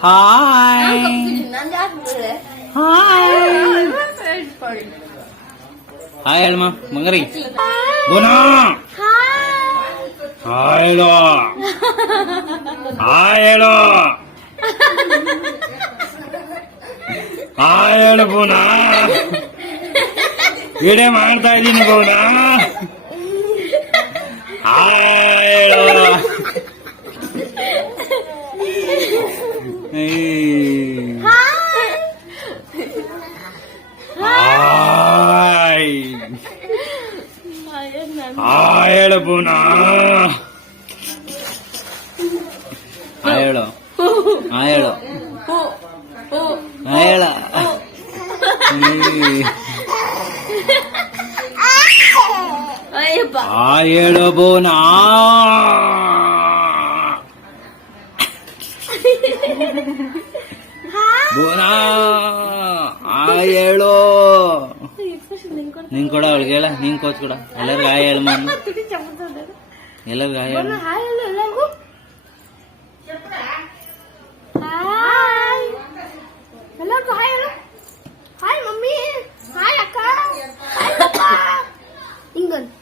hi hi hi ಹೇಳಮ್ಮ ಮಂಗರಿ ಬೋನಾ hi ಹೇಳೋ hi ಹೇಳೋ ಹಾಯ್ ಹೇಳು ಬೋನಾ ವಿಡಿಯೋ ಮಾಡ್ತಾ ಇದ್ದೀನಿ ಬೋನಾ ಹಾಯ್ ಹೇಳೋ ಹಾಯ್ ಹೇಳು ಬೋನಾ ಹಾಯ್ ಹೇಳು ಹಾಯ್ ಹೇಳು ಹಾಯ್ ಹೇಳ ಹಾಯ್ ಹೇಳು ಬೋನಾ ಬೋನಾ ಹಾಯ್ ಹೇಳು ನಿಂಗೆ ಕೊಡ ಅವಳಿಗೆ ಹೇಳ ನಿಂಗೆ ಕೋಚ್ ಕೊಡ ಎಲ್ಲರಿಗೂ ಹಾಯ್ ಹೇಳು ಮಾಮ ಎಲ್ಲರಿಗೂ ಹಾಯ್ ಹೇಳು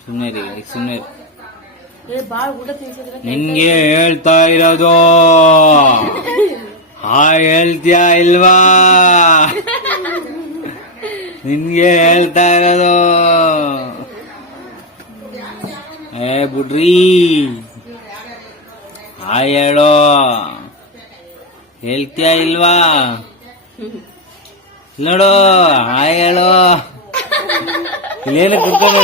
ಸುಮ್ಮನೆ ಸುಮ್ಮನೆ ನಿನ್ಗೆ ಹೇಳ್ತಾ ಇರೋದು ಹಾಯ್ ಹೇಳ್ತೀಯಾ ಇಲ್ವಾ ನಿನ್ಗೆ ಹೇಳ್ತಾ ಇರೋದು ಏ ಬುಡ್ರಿ ಹಾಯ್ ಹೇಳೋ ಹೇಳ್ತೀಯಾ ಇಲ್ವಾ ನೋಡು ಹಾಯ್ ಹೇಳೋ ಇಲ್ಲೇನು ಕುತ್ಕೊಂಡು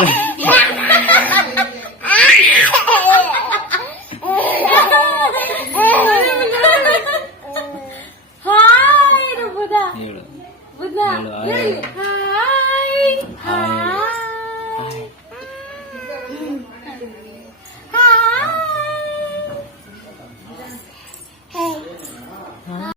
ಹೇಳು ಹೇಳು